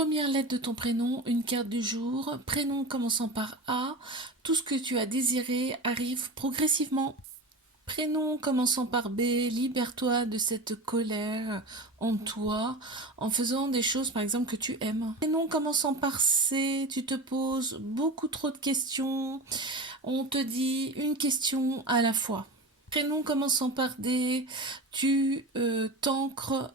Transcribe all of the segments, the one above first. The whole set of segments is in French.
première lettre de ton prénom, une carte du jour, prénom commençant par A, tout ce que tu as désiré arrive progressivement. Prénom commençant par B, libère-toi de cette colère en toi en faisant des choses par exemple que tu aimes. Prénom commençant par C, tu te poses beaucoup trop de questions, on te dit une question à la fois. Prénom commençant par D, tu t'ancres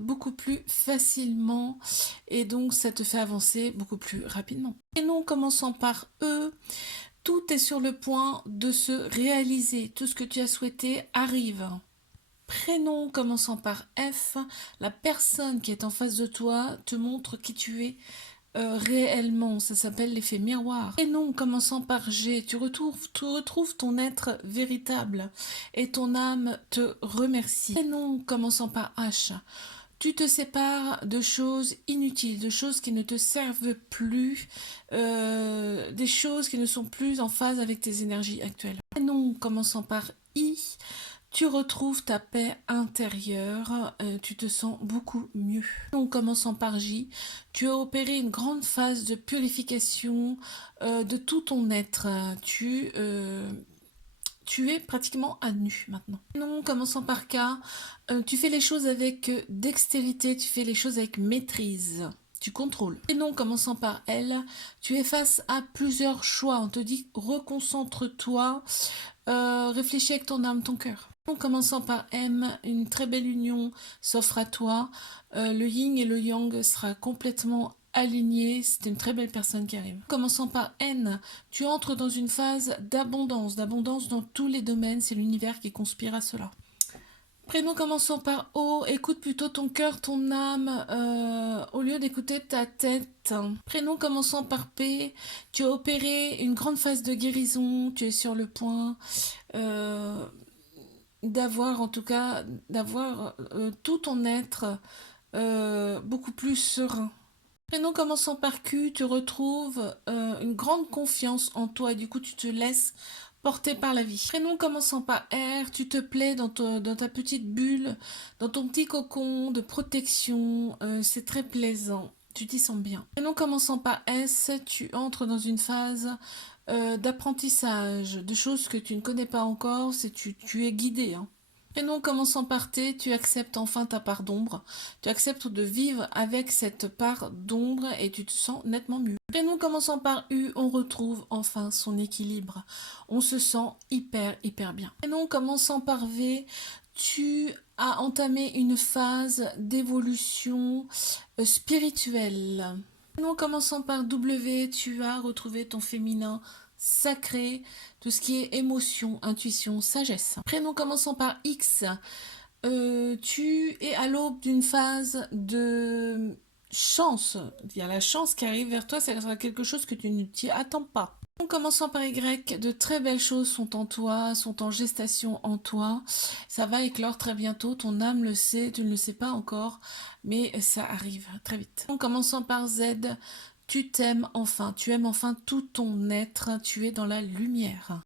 beaucoup plus facilement et donc ça te fait avancer beaucoup plus rapidement. Prénom commençant par E, tout est sur le point de se réaliser, tout ce que tu as souhaité arrive. Prénom commençant par F, la personne qui est en face de toi te montre qui tu es réellement, ça s'appelle l'effet miroir. Prénom commençant par G, tu retrouves ton être véritable et ton âme te remercie. Prénom commençant par H, tu te sépares de choses inutiles, de choses qui ne te servent plus, des choses qui ne sont plus en phase avec tes énergies actuelles. Prénom commençant par I, tu retrouves ta paix intérieure, tu te sens beaucoup mieux. En commençant par J, tu as opéré une grande phase de purification de tout ton être. Tu es pratiquement à nu maintenant. Non, commençant par K, tu fais les choses avec dextérité, tu fais les choses avec maîtrise. Tu contrôles. Et non, commençant par L, tu es face à plusieurs choix. On te dit reconcentre-toi, réfléchis avec ton âme, ton cœur. En commençant par M, une très belle union s'offre à toi. Le yin et le yang sera complètement aligné. C'est une très belle personne qui arrive. En commençant par N, tu entres dans une phase d'abondance dans tous les domaines. C'est l'univers qui conspire à cela. Prénom commençant par O, écoute plutôt ton cœur, ton âme, au lieu d'écouter ta tête. Prénom commençant par P, tu as opéré une grande phase de guérison, tu es sur le point d'avoir tout ton être beaucoup plus serein. Prénom commençant par Q, tu retrouves une grande confiance en toi et du coup tu te laisses porter par la vie. Prénom commençant par R, tu te plais dans ta petite bulle, dans ton petit cocon de protection, c'est très plaisant, tu t'y sens bien. Prénom commençant par S, tu entres dans une phase d'apprentissage, de choses que tu ne connais pas encore, tu es guidé. Prénom commençant par T, tu acceptes enfin ta part d'ombre. Tu acceptes de vivre avec cette part d'ombre et tu te sens nettement mieux. Prénom commençant par U, on retrouve enfin son équilibre. On se sent hyper bien. Prénom commençant par V, tu as entamé une phase d'évolution spirituelle. Prénom commençant par W, tu as retrouvé ton féminin sacré, tout ce qui est émotion, intuition, sagesse. Prénom commençant par X, tu es à l'aube d'une phase de chance. Il y a la chance qui arrive vers toi, ça sera quelque chose que tu ne t'y attends pas. En commençant par Y, de très belles choses sont en toi, sont en gestation en toi. Ça va éclore très bientôt, ton âme le sait, tu ne le sais pas encore, mais ça arrive très vite. En commençant par Z, tu t'aimes enfin, tu aimes enfin tout ton être, tu es dans la lumière.